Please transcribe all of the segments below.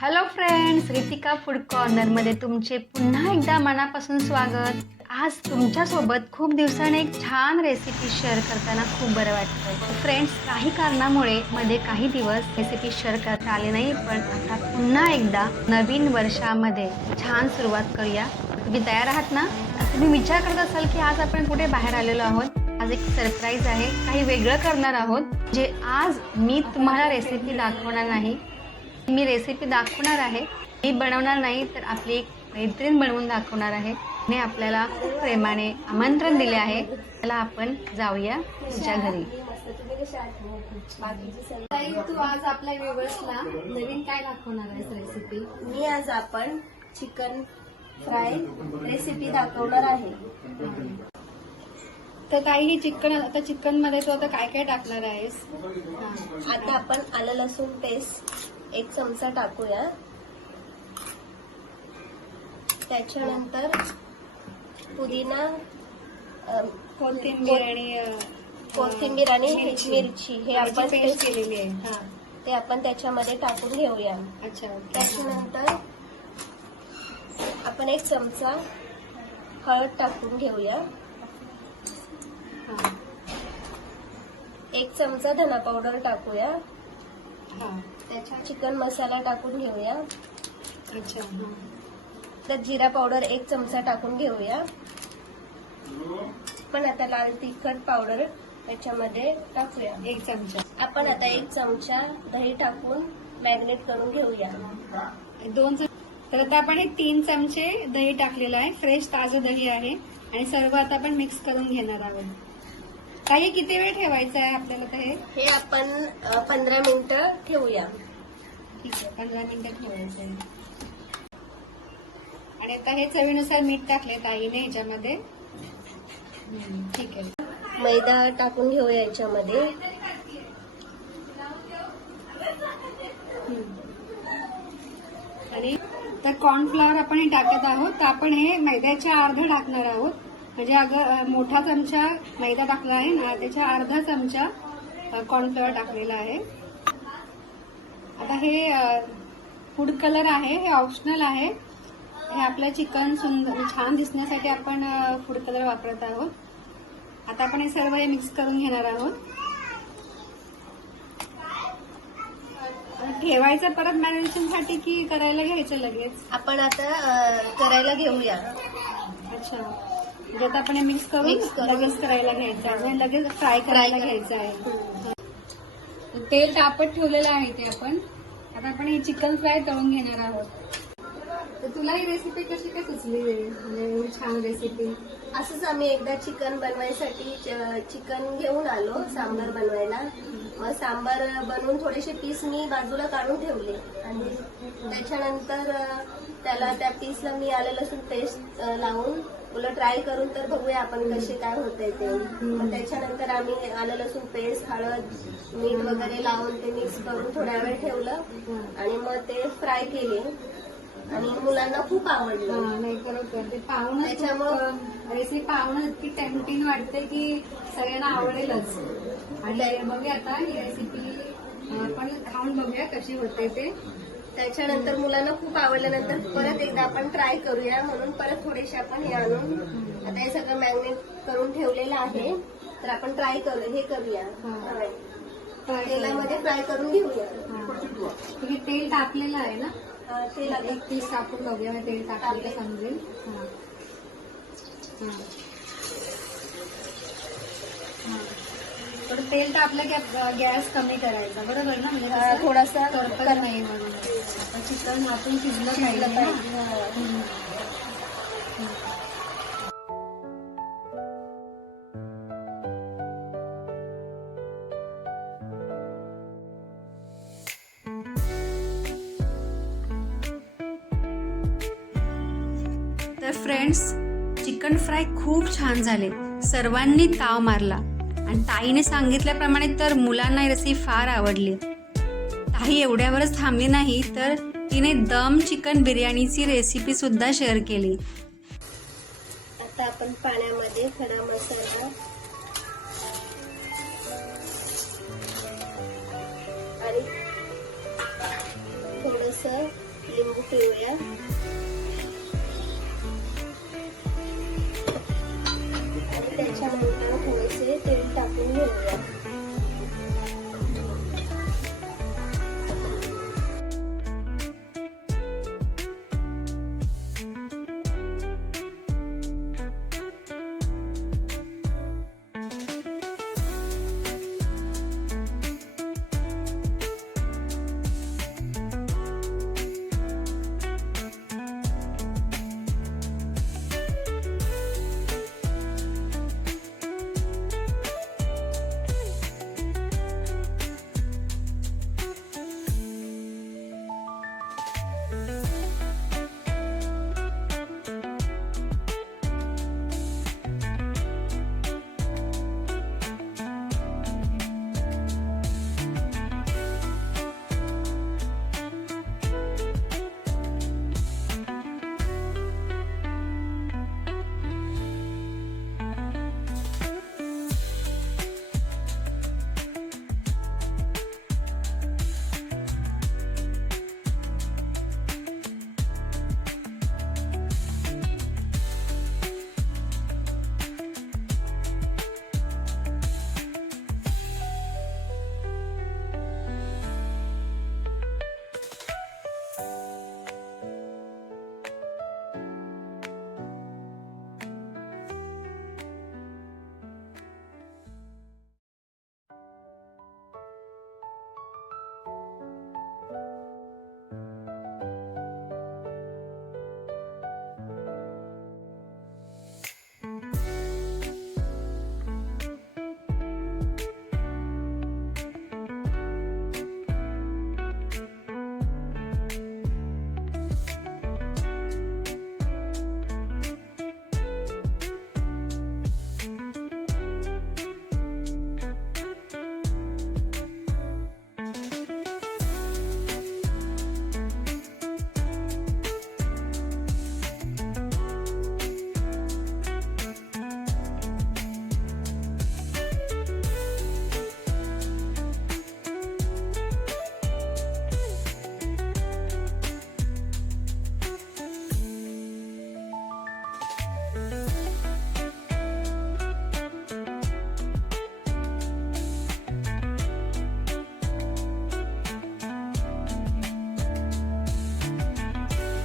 Hello friends, Ritika food कॉर्नरमध्ये तुमचे पुन्हा एकदा मनापासून स्वागत. आज तुमच्यासोबत खूप दिवसाने एक छान रेसिपी शेअर करताना खूप बरं वाटतं. फ्रेंड्स, काही कारणामुळे मध्ये काही दिवस रेसिपी शेअर करता आले नाही, पण आता पुन्हा एकदा नवीन वर्षामध्ये छान सुरुवात करूया. तुम्ही तयार आहात ना? तुम्ही विचार करत असाल की आज आपण कुठे बाहेर आलेलो आहोत. आज एक सरप्राईज आहे, काही वेगळं करणार आहोत. जे आज मी तुम्हाला रेसिपी दाखवणार नाही, मी रेसिपी दाखवणार आहे. मी बनवणार नाही, तर आपली एक मैत्रीण बनवून दाखवणार आहे. तिने आपल्याला खूप प्रेमाने आमंत्रण दिले आहे. त्याला आपण जाऊया तिच्या घरी. तू आज आपल्या व्ह्यूअर्सला नवीन काय दाखवणार आहेस रेसिपी? मी आज आपण चिकन फ्राय रेसिपी दाखवणार आहे. तर ताई, ही चिकन, आता चिकन मध्ये तू आता काय काय टाकणार आहेस? आता आपण आलं लसूण पेस्ट 1 चमचा टाकूया. त्याच्यानंतर पुदिना, कोथिंबीर आणि मिरची हे आपण पेस्ट केलेली आहे. ते आपण त्याच्यामध्ये टाकून घेऊया. अच्छा. त्याच्यानंतर आपण 1 चमचा हळद टाकून घेऊया. 1 चमचा धना पावडर टाकूया. त्याच्यात चिकन मसाला टाकून घेऊया. अच्छा. त्यात जिरा पावडर 1 चमचा टाकून घेऊया. पण आता लाल तिखट पावडर त्याच्यामध्ये टाकूया 1 चमचा. आपण आता 1 चमचा दही टाकून मॅरिनेट करून घेऊया. 2 तर आता आपण 3 चमचे दही टाकलेलं आहे. फ्रेश ताजं दही आहे आणि सर्व आता आपण मिक्स करून घेणार आहोत. काही किती वेळ ठेवायचं आहे आपल्याला? तर हे आपण 15 मिनिटं ठेवूया. ठीक आहे, 15 मिनिटं ठेवायचं आहे. आणि आता हे चवीनुसार मीठ टाकले ताईने ह्याच्यामध्ये. ठीक आहे. मैदा टाकून घेऊया याच्यामध्ये. आणि तर कॉर्नफ्लॉवर आपण हे टाकत आहोत. तर आपण हे मैद्याच्या अर्ध टाकणार आहोत. म्हणजे अगं मोठा चमचा मैदा टाकला आहे ना, त्याच्या अर्धा चमचा कॉर्नफ्लॉवर टाकलेला आहे. आता हे फूड कलर आहे, हे ऑप्शनल आहे. हे आपलं चिकन सुंदर छान दिसण्यासाठी आपण फूड कलर वापरत आहोत. आता आपण हे सर्व मिक्स करून घेणार आहोत. ठेवायचं परत मॅरिनेशनसाठी की करायला घ्यायचं लगेच? आपण आता करायला घेऊया. अच्छा. म्हणजे आता आपण हे मिक्स करून लगेच करायला घ्यायचं आहे, लगेच फ्राय करायला घ्यायचं आहे. तेल तापत ठेवलेलं आहे ते आपण. आता आपण हे चिकन फ्राय तळून घेणार आहोत. तर तुला ही रेसिपी कशी काय सुचली? म्हणजे एवढी छान रेसिपी. असंच आम्ही एकदा चिकन बनवायसाठी चिकन घेऊन आलो सांबार बनवायला. मग सांबार बनवून थोडेसे पीस मी बाजूला काढून ठेवले आणि त्याच्यानंतर त्याला त्या पीसला मी आलं लसूण पेस्ट लावून तुला ट्राय करून तर बघूया आपण कसे काय होतंय ते. मग त्याच्यानंतर आम्ही आलं लसूण पेस्ट, हळद, मीठ वगैरे लावून ते मिक्स करून थोड्या वेळ ठेवलं आणि मग ते फ्राय केले आणि मुलांना खूप आवडलं. नाही, बरोबर. ते पाहून त्याच्यामुळं रेसिपी पाहून इतकी टेम्पटिंग वाटते की सगळ्यांना आवडेलच. आणि बघूया आता ही रेसिपी आपण खाऊन बघूया कशी होते ते. त्याच्यानंतर मुलांना खूप आवडल्यानंतर परत एकदा आपण ट्राय करूया म्हणून परत थोडेसे आपण हे आणून आता हे सगळं मॅरिनेट करून ठेवलेलं आहे. तर आपण ट्राय करू, हे करूया, तेलामध्ये फ्राय करून घेऊया. तुम्ही तेल टाकलेलं आहे ना? तेल आता 1 पीस टाकून बघूया. तेल टाकलेलं समजेल. थोडं तेल टाकलं की गॅस कमी करायचा, बरोबर ना? म्हणजे थोडासा करपत नाही म्हणून. आता चिकन आतून शिजलं पाहिजे. तर फ्रेंड्स, चिकन फ्राय खूप छान झाले. सर्वांनी ताव मारला आणि ताईने सांगितल्याप्रमाणे तर मुलांना ही रेसिपी फार आवडली. ताई एवढ्यावरच थांबली नाही, तर तिने दम चिकन बिर्याणीची रेसिपी सुद्धा शेअर केली. आता आपण पाण्यामध्ये खडा मसाला आणि थोडंसं ठेवूया. आणि त्याच्यानंतर थोडेसे तेल टाकून घेऊया.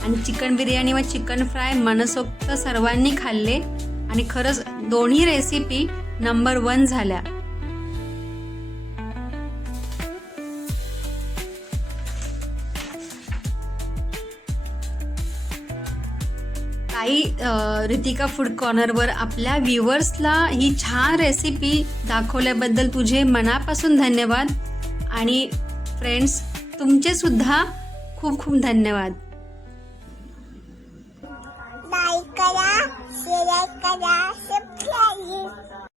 आणि चिकन बिर्याणी व चिकन फ्राय मनसोक्त सर्वांनी खाल्ले आणि खरंच दोन्ही रेसिपी नंबर 1 झाल्या. ताई रितिका फूड कॉर्नरवर आपल्या व्ह्युअर्सला ही छान रेसिपी दाखवल्याबद्दल तुझे मनापासून धन्यवाद. आणि फ्रेंड्स, तुमचे सुद्धा खूप खूप धन्यवाद. लाईक करा, शेअर करा, सबस्क्राईब